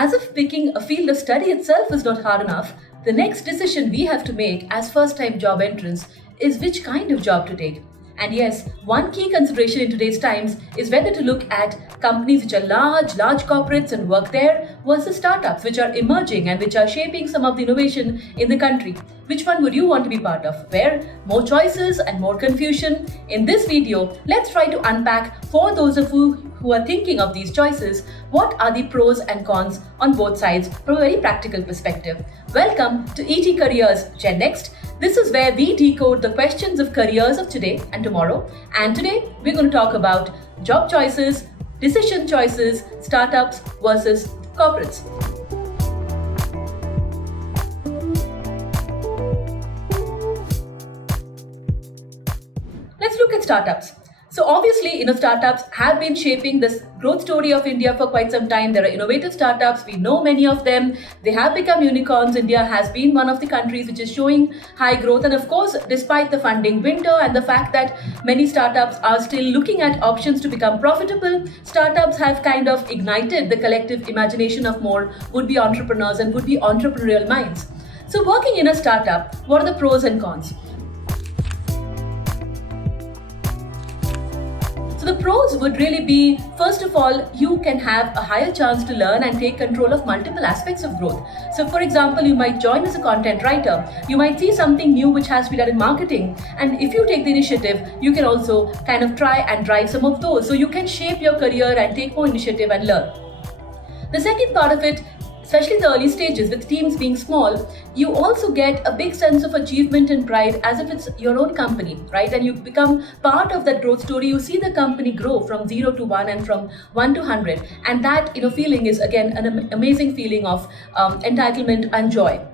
As if picking a field of study itself is not hard enough, the next decision we have to make as first time job entrants is which kind of job to take. And yes, one key consideration in today's times is whether to look at companies which are large corporates and work there versus startups which are emerging and which are shaping some of the innovation in the country. Which one would you want to be part of? Where more choices and more confusion? In this video, let's try to unpack for those of you who are thinking of these choices, what are the pros and cons on both sides from a very practical perspective. Welcome to ET Careers Gen Next. This is where we decode the questions of careers of today and tomorrow. And today we're going to talk about job choices, decision choices, startups versus corporates. Let's look at startups. So obviously, startups have been shaping this growth story of India for quite some time. There are innovative startups. We know many of them. They have become unicorns. India has been one of the countries which is showing high growth. And of course, despite the funding winter and the fact that many startups are still looking at options to become profitable, startups have kind of ignited the collective imagination of more would-be entrepreneurs and would-be entrepreneurial minds. So working in a startup, what are the pros and cons? The pros would really be, first of all, you can have a higher chance to learn and take control of multiple aspects of growth. So for example, you might join as a content writer. You might see something new which has to be done in marketing. And if you take the initiative, you can also kind of try and drive some of those. So you can shape your career and take more initiative and learn. The second part of it, especially the early stages with teams being small, you also get a big sense of achievement and pride as if it's your own company, right? And you become part of that growth story. You see the company grow from 0 to 1 and from 1 to 100. And that feeling is again an amazing feeling of entitlement and joy.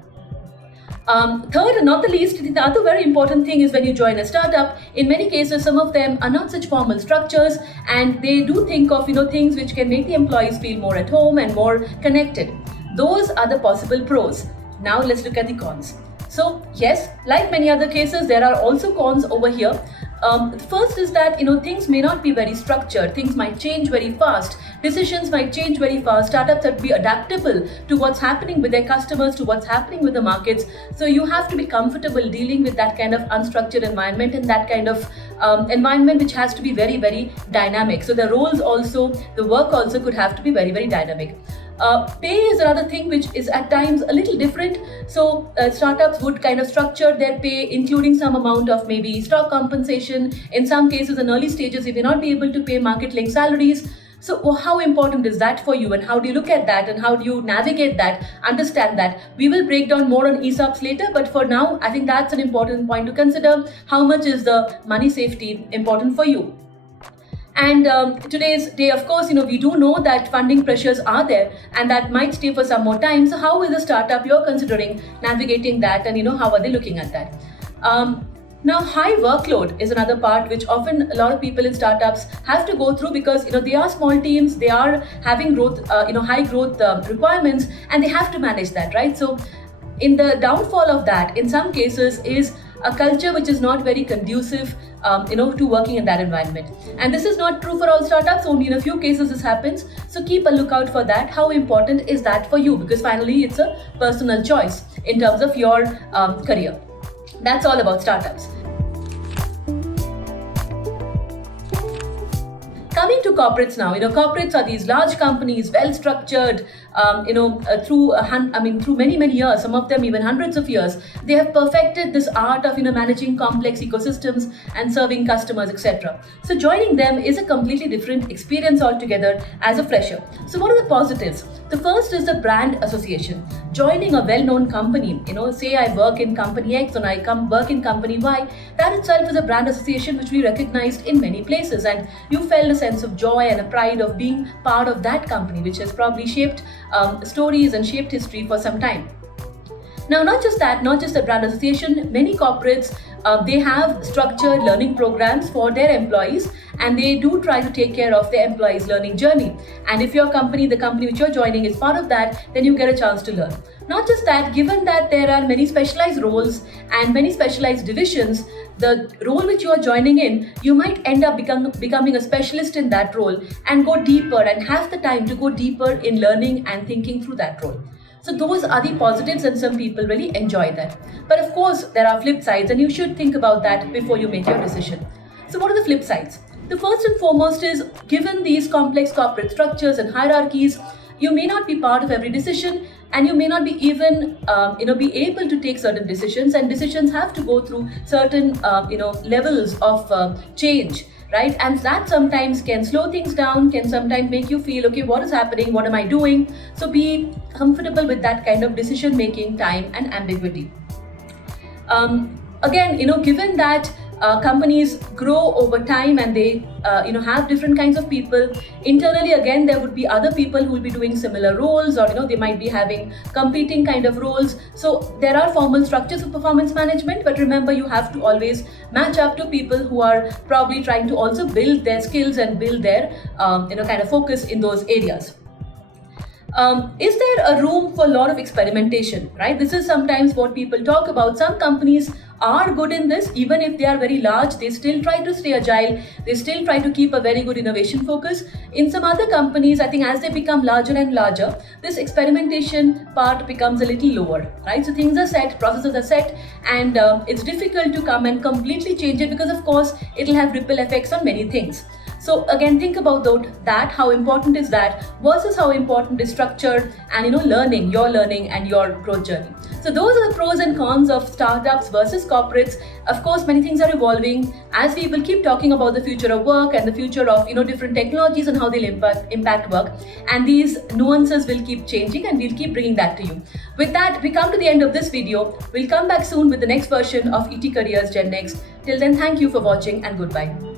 Third and not the least, the other very important thing is when you join a startup, in many cases, some of them are not such formal structures and they do think of things which can make the employees feel more at home and more connected. Those are the possible pros. Now let's look at the cons. So yes, like many other cases, there are also cons over here. The first is that things may not be very structured. Things might change very fast. Decisions might change very fast. Startups have to be adaptable to what's happening with their customers, to what's happening with the markets. So you have to be comfortable dealing with that kind of unstructured environment and that kind of environment which has to be very, very dynamic. So the roles also, the work also could have to be very, very dynamic. Pay is another thing which is at times a little different. So startups would kind of structure their pay, including some amount of maybe stock compensation. In some cases, in early stages, you may not be able to pay market-linked salaries. So how important is that for you, and how do you look at that, and how do you navigate that, understand that? We will break down more on ESOPs later, but for now, I think that's an important point to consider. How much is the money safety important for you? And today's day, of course, we do know that funding pressures are there and that might stay for some more time. So how is a startup you're considering navigating that, and how are they looking at that? Now, high workload is another part which often a lot of people in startups have to go through because they are small teams, they are having growth, high growth requirements, and they have to manage that, right? So in the downfall of that, in some cases, is a culture which is not very conducive to working in that environment. And this is not true for all startups, only in a few cases this happens. So keep a lookout for that. How important is that for you? Because finally it's a personal choice in terms of your career. That's all about startups. Coming to corporates now, corporates are these large companies, well structured, through many years, some of them even hundreds of years. They have perfected this art of managing complex ecosystems and serving customers, etc. So joining them is a completely different experience altogether as a fresher. So what are the positives? The first is the brand association. Joining a well-known company, say I work in company X and I work in company Y, that itself is a brand association which we recognized in many places, and you felt a sense of joy and a pride of being part of that company which has probably shaped stories and shaped history for some time. Now, not just that, not just the brand association, many corporates They have structured learning programs for their employees, and they do try to take care of their employees' learning journey. And if your company, the company which you're joining, is part of that, then you get a chance to learn. Not just that, given that there are many specialized roles and many specialized divisions, the role which you are joining in, you might end up becoming a specialist in that role and go deeper and have the time to go deeper in learning and thinking through that role. So those are the positives, and some people really enjoy that. But of course, there are flip sides, and you should think about that before you make your decision. So what are the flip sides? The first and foremost is, given these complex corporate structures and hierarchies, you may not be part of every decision, and you may not be even be able to take certain decisions, and decisions have to go through certain levels of change, right? And that sometimes can slow things down, can sometimes make you feel, okay, what is happening, what am I doing? So be comfortable with that kind of decision making time and ambiguity. Again, given that companies grow over time, and they have different kinds of people internally, again there would be other people who will be doing similar roles, or they might be having competing kind of roles. So there are formal structures of performance management, but remember, you have to always match up to people who are probably trying to also build their skills and build their kind of focus in those areas. Is there a room for a lot of experimentation, right? This is sometimes what people talk about. Some companies are good in this. Even if they are very large, they still try to stay agile. They still try to keep a very good innovation focus. In some other companies, I think as they become larger and larger, this experimentation part becomes a little lower, right? So things are set, processes are set, and it's difficult to come and completely change it, because of course it'll have ripple effects on many things. So again, think about that, how important is that versus how important is structure and learning, your learning and your growth journey. So those are the pros and cons of startups versus corporates. Of course, many things are evolving, as we will keep talking about the future of work and the future of different technologies and how they'll impact work. And these nuances will keep changing, and we'll keep bringing that to you. With that, we come to the end of this video. We'll come back soon with the next version of ET Careers Gen Next. Till then, thank you for watching, and goodbye.